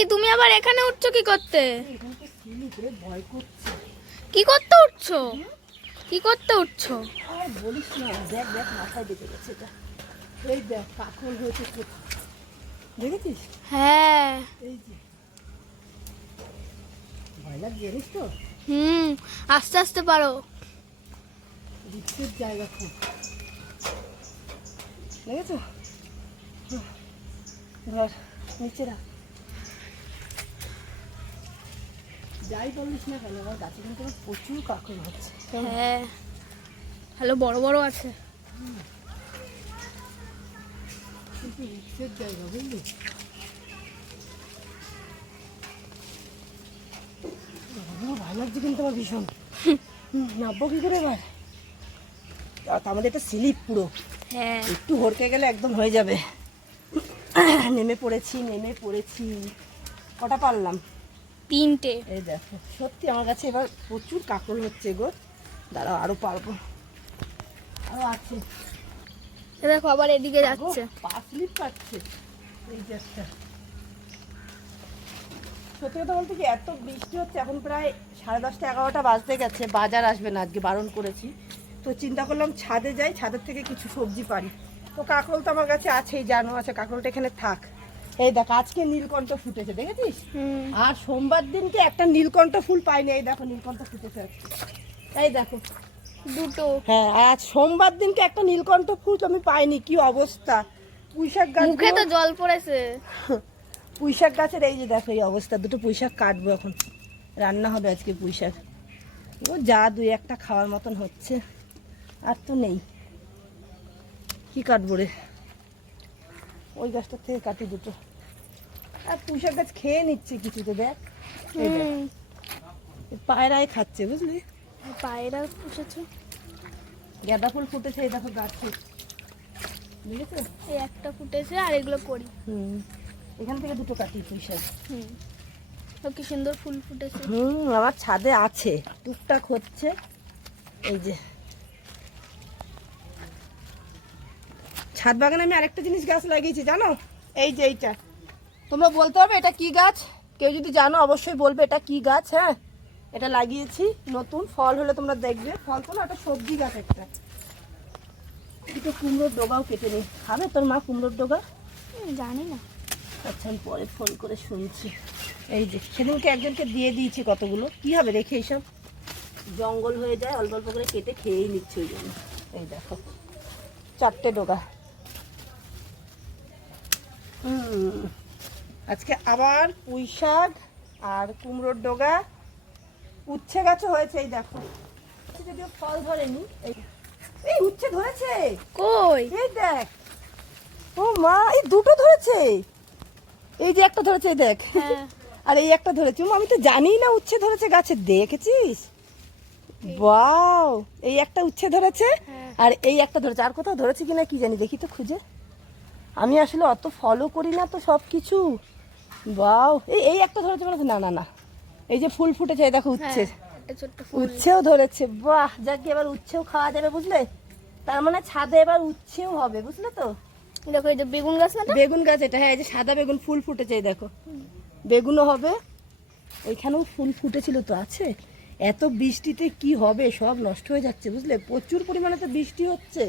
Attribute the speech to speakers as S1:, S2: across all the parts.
S1: কি তুমি আবার এখানে উঠছো কি করতে? কি করতে উঠছো? কি করতে উঠছো?
S2: বলিস না দেখ দেখ মাথায় গেছে এই দেখ কাকল হয়েছে দেখেছিস
S1: হ্যাঁ।
S2: ভয় লাগছে জানিস তো
S1: হুম, আস্তে আস্তে পারো।
S2: জায়গা খুব দেখেছ নিচে রাখ। যাই বলিস না কেন আমার গাছে কিন্তু প্রচুর হচ্ছে
S1: হ্যাঁ। ভালো বড় বড় আছে।
S2: কিন্তু রিক্সের জায়গা বুঝলি? ভালো লাগছে কিন্তু আমার ভীষণ। হুম, নামবো কি করে এবার? আমাদের একটা স্লিপ পুরো।
S1: হ্যাঁ।
S2: একটু হরকে গেলে একদম হয়ে যাবে। নেমে পড়েছি নেমে পড়েছি। কটা পারলাম?
S1: তিনটে।
S2: এই দেখো সত্যি আমার কাছে এবার প্রচুর কাকড় হচ্ছে গো। দাঁড়াও আরও পারব। আরও আছে।
S1: দেখো আবার এদিকে যাচ্ছে।
S2: গো, পা পাচ্ছে। এই একটা। সত্যি কথা বলতে কি এত বৃষ্টি হচ্ছে এখন প্রায় সাড়ে দশটা এগারোটা বাজতে গেছে বাজার আসবে না আজকে বারণ করেছি। তো চিন্তা করলাম ছাদে যাই ছাদের থেকে কিছু সবজি পারি। তো কাঁকরোল তো আমার কাছে আছেই জানো আছে কাঁকরোলটা এখানে থাক। এই দেখ আজকে নীলকণ্ঠ ফুটেছে দেখেছিস? আর সোমবার দিনকে একটা নীলকণ্ঠ ফুল পাইনি এই দেখো নীলকণ্ঠ ফুটেছে। এই দেখো।
S1: দুটো।
S2: হ্যাঁ আজ সোমবার দিনকে একটা নীলকণ্ঠ ফুল তো আমি পাইনি কি অবস্থা? পুঁইশাক গাছ
S1: মুখে তো জল পড়েছে।
S2: পুঁইশাক গাছের এই যে দেখো এই অবস্থা দুটো পুঁইশাক কাটবো এখন। রান্না হবে আজকে পুঁইশাক। ও যা দুই একটা খাওয়ার মতন হচ্ছে। আর তো নেই। কি কাটবো রে? ওই গাছটার থেকে কাটি দুটো। আর পুঁইশাক গাছ খেয়ে নিচ্ছে কিছুতে দেখ। পায়রায় খাচ্ছে বুঝলি?
S1: পায়রা পুষেছো।
S2: গাঁদা ফুল ফুটেছে এই দেখো গাছে। বুঝেছ?
S1: এই একটা ফুটেছে আর এগুলো করি।
S2: হুম। এখান থেকে দুটো কাটি পুঁইশাক
S1: হুম। কি সুন্দর ফুল ফুটেছে।
S2: হুম আমার ছাদে আছে। টুকটাক হচ্ছে। এই যে। ছাদ বাগানে আমি আরেকটা জিনিস গাছ লাগিয়েছি জানো? এই যে এইটা। তোমরা বলতে হবে এটা কি গাছ? কেউ যদি জানো অবশ্যই বলবে এটা কি গাছ হ্যাঁ? এটা লাগিয়েছি নতুন। ফল হলে তোমরা দেখবে। ফল তো না এটা সবজি গাছ একটা। দুটো কুমড়োর ডোগাও কেটে নিই খাবে তোর মা কুমড়োর ডোগা?
S1: জানি না।
S2: আচ্ছা আমি পরে ফোন করে শুনছি। এই যে সেদিনকে একজনকে দিয়ে দিয়েছি কতগুলো। কি হবে রেখে এইসব জঙ্গল হয়ে যায় অল্প অল্প করে কেটে খেয়েই নিচ্ছে ওই জন্য। এই দেখো চারটে ডোগা। হুম আজকে আবার পুঁই শাক আর কুমড়োর ডোগা। উচ্ছে গাছও হয়েছে এই দেখো। যদিও ফল ধরেনি এই এই উচ্ছে ধরেছে?
S1: কই?
S2: এই দেখ। ও মা এই দুটো ধরেছে। এই যে একটা ধরেছে দেখ।
S1: হ্যাঁ।
S2: আর এই একটা ধরেছে। আমি তো জানিই না উচ্ছে ধরেছে গাছে দেখেছিস? বাও এই একটা উচ্ছে ধরেছে
S1: হ্যাঁ।
S2: আর এই একটা ধরেছে। আর কোথাও ধরেছে কিনা কি জানি দেখি তো খুঁজে। আমি আসলে অত ফলো করি না তো সব কিছু বাও এই এই একটা ধরেছে মানে না না না। এই যে ফুল ফুটেছে দেখো উচ্ছে
S1: হ্যাঁ, ফুল।
S2: উচ্ছেও ধরেছে বাহ! যাক এবার উচ্ছেও খাওয়া যাবে বুঝলে? তার মানে ছাদে এবার উচ্ছেও হবে বুঝলে তো?
S1: দেখো এই যে বেগুন গাছ না
S2: বেগুন গাছ এটা হ্যাঁ এই যে সাদা বেগুন ফুল ফুটেছে এই দেখো। বেগুনও হবে। ওইখানেও ফুল ফুটেছিল তো আছে। এত বৃষ্টিতে কি হবে সব নষ্ট হয়ে যাচ্ছে বুঝলে? প্রচুর পরিমাণে তো বৃষ্টি হচ্ছে।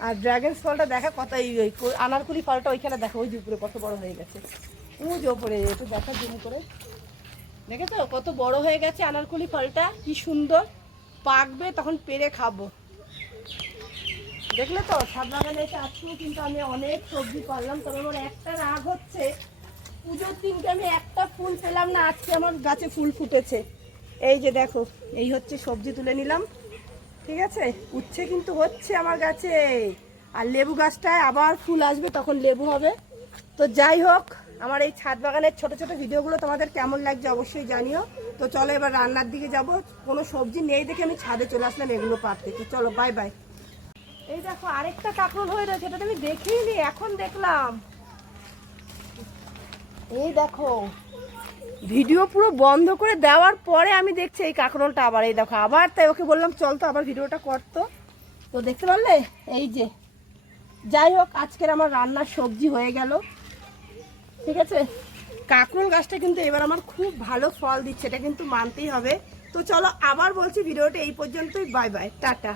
S2: আর ড্রাগন ফলটা দেখা কত এই ওই আনারকুলি ফলটা ওইখানে দেখো ওই যে উপরে কত বড় হয়ে গেছে। যে ওপরে একটু দেখা জুম করে। দেখেছ? কত বড় হয়ে গেছে আনারকুলি ফলটা, কি সুন্দর। পাকবে, তখন পেরে খাব। দেখলে তো ছাদ বাগানে এসে আজকেও কিন্তু আমি অনেক সবজি করলাম তবে আমার একটা রাগ হচ্ছে, পুজোর দিনকে আমি একটা ফুল পেলাম না, আজকে আমার গাছে ফুল ফুটেছে। এই যে দেখো, এই হচ্ছে সবজি তুলে নিলাম। ঠিক আছে? উচ্ছে কিন্তু হচ্ছে আমার গাছে। আর লেবু গাছটায় আবার ফুল আসবে, তখন লেবু হবে। তো যাই হোক আমার এই ছাদ বাগানের ছোট ছোট ভিডিওগুলো তোমাদের কেমন লাগছে অবশ্যই জানিও। তো চলো এবার রান্নার দিকে যাব। কোনো সবজি নেই দেখে আমি ছাদে চলে আসলাম এগুলো পারতে তো চলো বাই বাই এই দেখো, আরেকটা কাঁকরোল হয়ে রয়েছে, এটা আমি দেখিনি, এখন দেখলাম। এই দেখো, ভিডিও পুরো বন্ধ করে দেওয়ার পরে আমি দেখছি এই কাঁকরোলটা আবার, এই দেখো, আবার তাই ওকে বললাম, চল তো আবার ভিডিওটা করতো তো দেখতে পারলে? এই যে, যাই হোক, আজকের আমার রান্নার সবজি হয়ে গেল। ঠিক আছে? কাঁকরোল গাছটা কিন্তু এবার আমার খুব ভালো ফল দিচ্ছে, এটা কিন্তু মানতেই হবে। তো চলো আবার বলছি ভিডিওটা এই পর্যন্তই, বাই বাই, টাটা।